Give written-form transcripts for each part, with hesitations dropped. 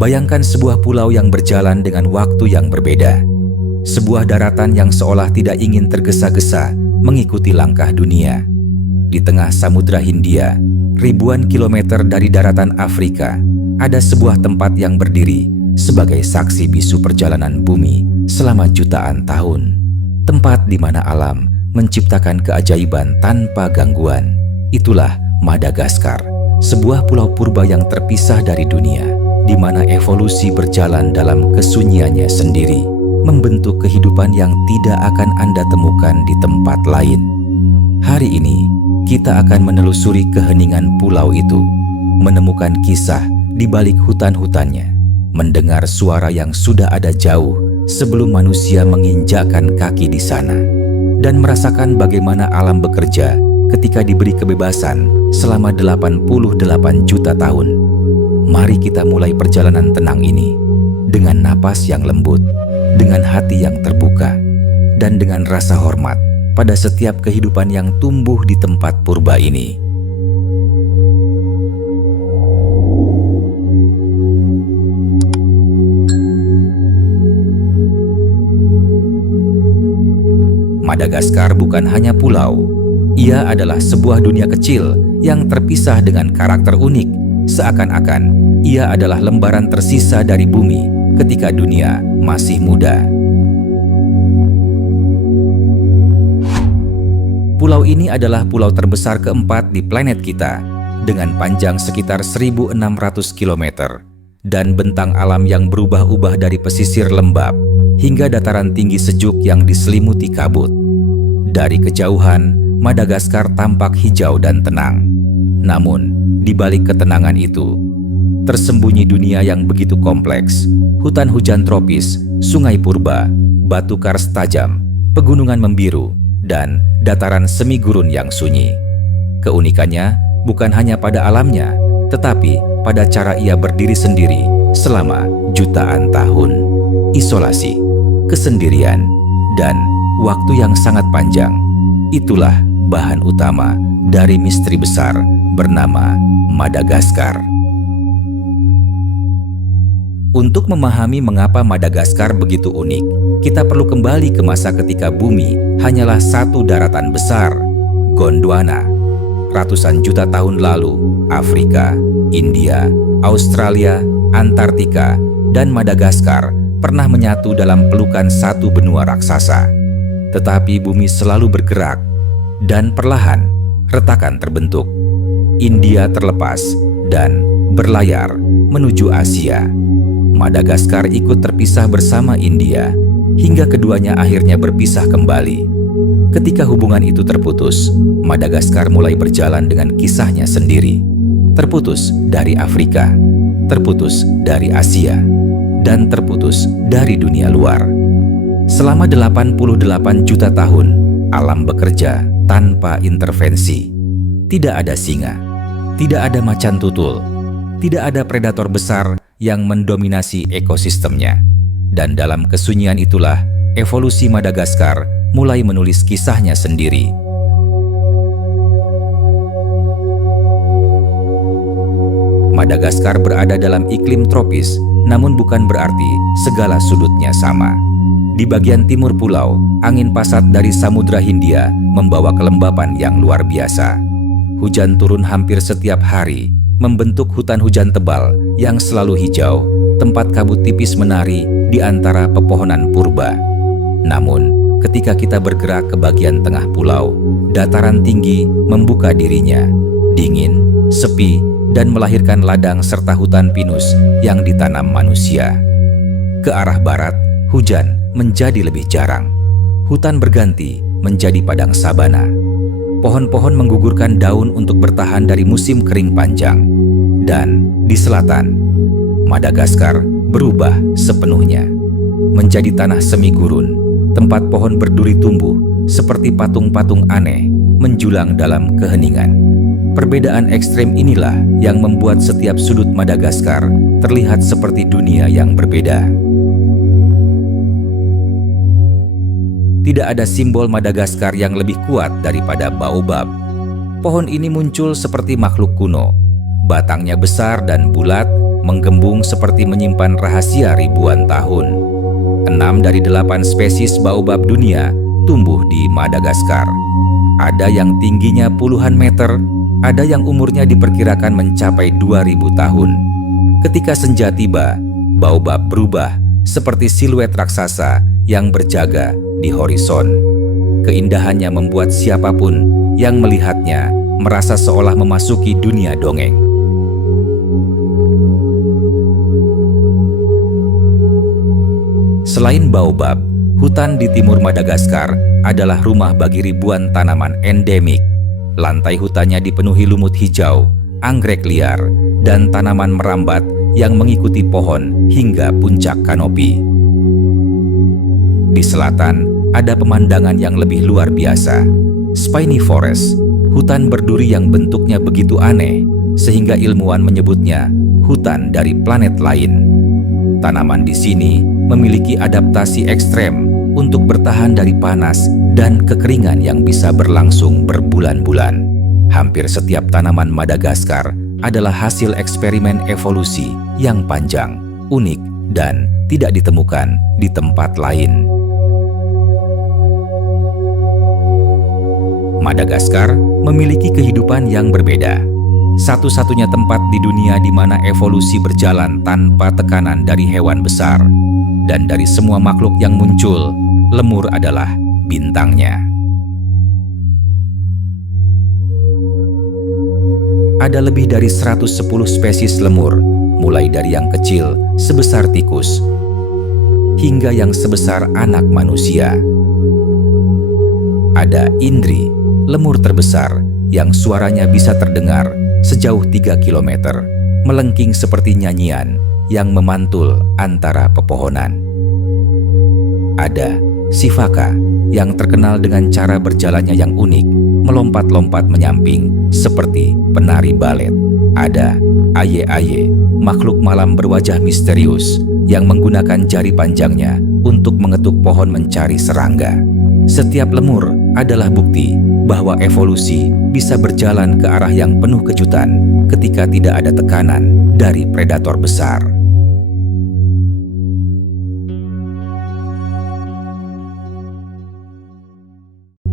Bayangkan sebuah pulau yang berjalan dengan waktu yang berbeda. Sebuah daratan yang seolah tidak ingin tergesa-gesa mengikuti langkah dunia. Di tengah Samudra Hindia, ribuan kilometer dari daratan Afrika, ada sebuah tempat yang berdiri sebagai saksi bisu perjalanan bumi selama jutaan tahun. Tempat di mana alam menciptakan keajaiban tanpa gangguan. Itulah Madagaskar, sebuah pulau purba yang terpisah dari dunia, di mana evolusi berjalan dalam kesunyiannya sendiri, membentuk kehidupan yang tidak akan Anda temukan di tempat lain. Hari ini, kita akan menelusuri keheningan pulau itu, menemukan kisah di balik hutan-hutannya, mendengar suara yang sudah ada jauh sebelum manusia menginjakkan kaki di sana, dan merasakan bagaimana alam bekerja ketika diberi kebebasan selama 88 juta tahun. Mari kita mulai perjalanan tenang ini dengan napas yang lembut, dengan hati yang terbuka, dan dengan rasa hormat pada setiap kehidupan yang tumbuh di tempat purba ini. Madagaskar bukan hanya pulau, ia adalah sebuah dunia kecil yang terpisah dengan karakter unik, seakan-akan ia adalah lembaran tersisa dari bumi ketika dunia masih muda. Pulau ini adalah pulau terbesar keempat di planet kita, dengan panjang sekitar 1.600 km, dan bentang alam yang berubah-ubah dari pesisir lembab hingga dataran tinggi sejuk yang diselimuti kabut. Dari kejauhan, Madagaskar tampak hijau dan tenang. Namun, di balik ketenangan itu, tersembunyi dunia yang begitu kompleks. Hutan hujan tropis, sungai purba, batu kars tajam, pegunungan membiru, dan dataran semi gurun yang sunyi. Keunikannya bukan hanya pada alamnya, tetapi pada cara ia berdiri sendiri selama jutaan tahun. Isolasi, kesendirian, dan waktu yang sangat panjang, itulah bahan utama dari misteri besar bernama Madagaskar. Untuk memahami mengapa Madagaskar begitu unik, kita perlu kembali ke masa ketika bumi hanyalah satu daratan besar, Gondwana. Ratusan juta tahun lalu, Afrika, India, Australia, Antartika, dan Madagaskar pernah menyatu dalam pelukan satu benua raksasa. Tetapi bumi selalu bergerak, dan perlahan retakan terbentuk. India terlepas dan berlayar menuju Asia. Madagaskar ikut terpisah bersama India, hingga keduanya akhirnya berpisah kembali. Ketika hubungan itu terputus, Madagaskar mulai berjalan dengan kisahnya sendiri. Terputus dari Afrika, terputus dari Asia, dan terputus dari dunia luar. Selama 88 juta tahun, alam bekerja tanpa intervensi. Tidak ada singa, tidak ada macan tutul, tidak ada predator besar yang mendominasi ekosistemnya. Dan dalam kesunyian itulah evolusi Madagaskar mulai menulis kisahnya sendiri. Madagaskar berada dalam iklim tropis, namun bukan berarti segala sudutnya sama. Di bagian timur pulau, angin pasat dari Samudra Hindia membawa kelembapan yang luar biasa. Hujan turun hampir setiap hari, membentuk hutan hujan tebal yang selalu hijau, tempat kabut tipis menari di antara pepohonan purba. Namun, ketika kita bergerak ke bagian tengah pulau, dataran tinggi membuka dirinya, dingin, sepi, dan melahirkan ladang serta hutan pinus yang ditanam manusia. Ke arah barat, hujan menjadi lebih jarang. Hutan berganti menjadi padang sabana. Pohon-pohon menggugurkan daun untuk bertahan dari musim kering panjang. Dan di selatan, Madagaskar berubah sepenuhnya menjadi tanah semi gurun, tempat pohon berduri tumbuh seperti patung-patung aneh menjulang dalam keheningan. Perbedaan ekstrem inilah yang membuat setiap sudut Madagaskar terlihat seperti dunia yang berbeda. Tidak ada simbol Madagaskar yang lebih kuat daripada baobab. Pohon ini muncul seperti makhluk kuno. Batangnya besar dan bulat, menggembung seperti menyimpan rahasia ribuan tahun. 6 dari 8 spesies baobab dunia tumbuh di Madagaskar. Ada yang tingginya puluhan meter, ada yang umurnya diperkirakan mencapai 2000 tahun. Ketika senja tiba, baobab berubah seperti siluet raksasa yang berjaga di horizon. Keindahannya membuat siapapun yang melihatnya merasa seolah memasuki dunia dongeng. Selain baobab, hutan di timur Madagaskar adalah rumah bagi ribuan tanaman endemik. Lantai hutannya dipenuhi lumut hijau, anggrek liar, dan tanaman merambat yang mengikuti pohon hingga puncak kanopi. Di selatan, ada pemandangan yang lebih luar biasa. Spiny Forest, hutan berduri yang bentuknya begitu aneh, sehingga ilmuwan menyebutnya hutan dari planet lain. Tanaman di sini memiliki adaptasi ekstrem untuk bertahan dari panas dan kekeringan yang bisa berlangsung berbulan-bulan. Hampir setiap tanaman Madagaskar adalah hasil eksperimen evolusi yang panjang, unik, dan tidak ditemukan di tempat lain. Madagaskar memiliki kehidupan yang berbeda. Satu-satunya tempat di dunia di mana evolusi berjalan tanpa tekanan dari hewan besar. Dan dari semua makhluk yang muncul, lemur adalah bintangnya. Ada lebih dari 110 spesies lemur, mulai dari yang kecil sebesar tikus, hingga yang sebesar anak manusia. Ada Indri, lemur terbesar yang suaranya bisa terdengar sejauh 3 km, melengking seperti nyanyian yang memantul antara pepohonan. Ada Sifaka yang terkenal dengan cara berjalannya yang unik, melompat-lompat menyamping seperti penari balet. Ada Aye-aye, makhluk malam berwajah misterius yang menggunakan jari panjangnya untuk mengetuk pohon mencari serangga. Setiap lemur adalah bukti bahwa evolusi bisa berjalan ke arah yang penuh kejutan ketika tidak ada tekanan dari predator besar.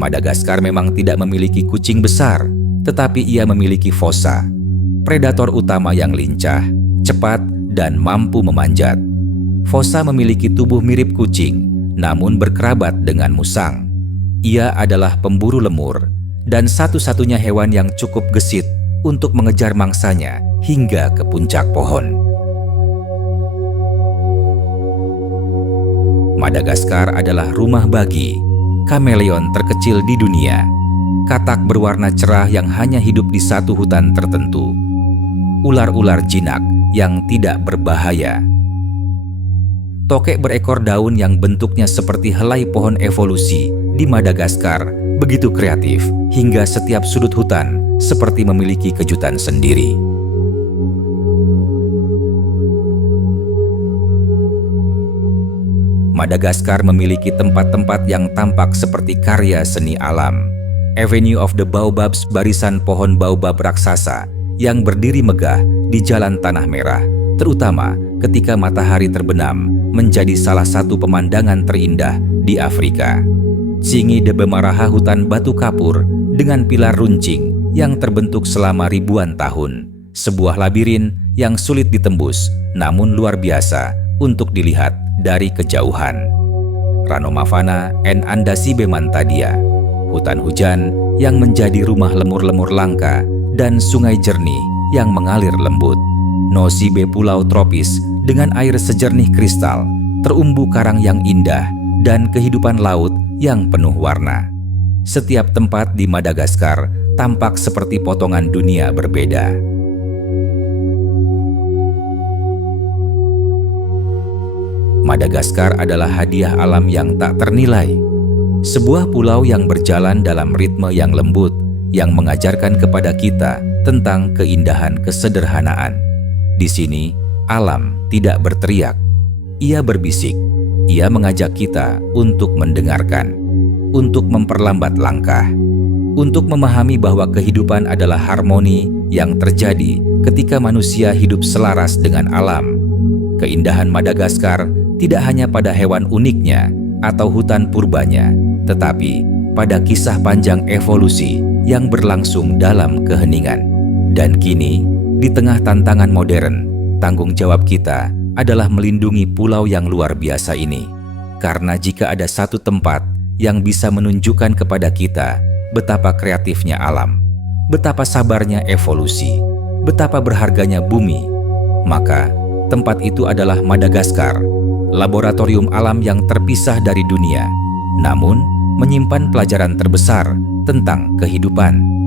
Madagaskar memang tidak memiliki kucing besar, tetapi ia memiliki fossa, predator utama yang lincah, cepat, dan mampu memanjat. Fossa memiliki tubuh mirip kucing, namun berkerabat dengan musang. Ia adalah pemburu lemur, dan satu-satunya hewan yang cukup gesit untuk mengejar mangsanya hingga ke puncak pohon. Madagaskar adalah rumah bagi kameleon terkecil di dunia, katak berwarna cerah yang hanya hidup di satu hutan tertentu, ular-ular jinak yang tidak berbahaya, tokek berekor daun yang bentuknya seperti helai pohon evolusi di Madagaskar begitu kreatif hingga setiap sudut hutan seperti memiliki kejutan sendiri. Madagaskar memiliki tempat-tempat yang tampak seperti karya seni alam. Avenue of the Baobabs, barisan pohon baobab raksasa yang berdiri megah di jalan tanah merah, terutama ketika matahari terbenam, menjadi salah satu pemandangan terindah di Afrika. Tsingy de Bemaraha, hutan batu kapur dengan pilar runcing yang terbentuk selama ribuan tahun. Sebuah labirin yang sulit ditembus, namun luar biasa untuk dilihat dari kejauhan. Ranomafana and Andasibe Mantadia, hutan hujan yang menjadi rumah lemur-lemur langka dan sungai jernih yang mengalir lembut. Nosibe, pulau tropis dengan air sejernih kristal, terumbu karang yang indah, dan kehidupan laut yang penuh warna. Setiap tempat di Madagaskar tampak seperti potongan dunia berbeda. Madagaskar adalah hadiah alam yang tak ternilai. Sebuah pulau yang berjalan dalam ritme yang lembut, yang mengajarkan kepada kita tentang keindahan kesederhanaan. Di sini, alam tidak berteriak. Ia berbisik. Ia mengajak kita untuk mendengarkan, untuk memperlambat langkah, untuk memahami bahwa kehidupan adalah harmoni yang terjadi ketika manusia hidup selaras dengan alam. Keindahan Madagaskar tidak hanya pada hewan uniknya atau hutan purbanya, tetapi pada kisah panjang evolusi yang berlangsung dalam keheningan. Dan kini, di tengah tantangan modern, tanggung jawab kita adalah melindungi pulau yang luar biasa ini. Karena jika ada satu tempat yang bisa menunjukkan kepada kita betapa kreatifnya alam, betapa sabarnya evolusi, betapa berharganya bumi, maka tempat itu adalah Madagaskar, laboratorium alam yang terpisah dari dunia, namun menyimpan pelajaran terbesar tentang kehidupan.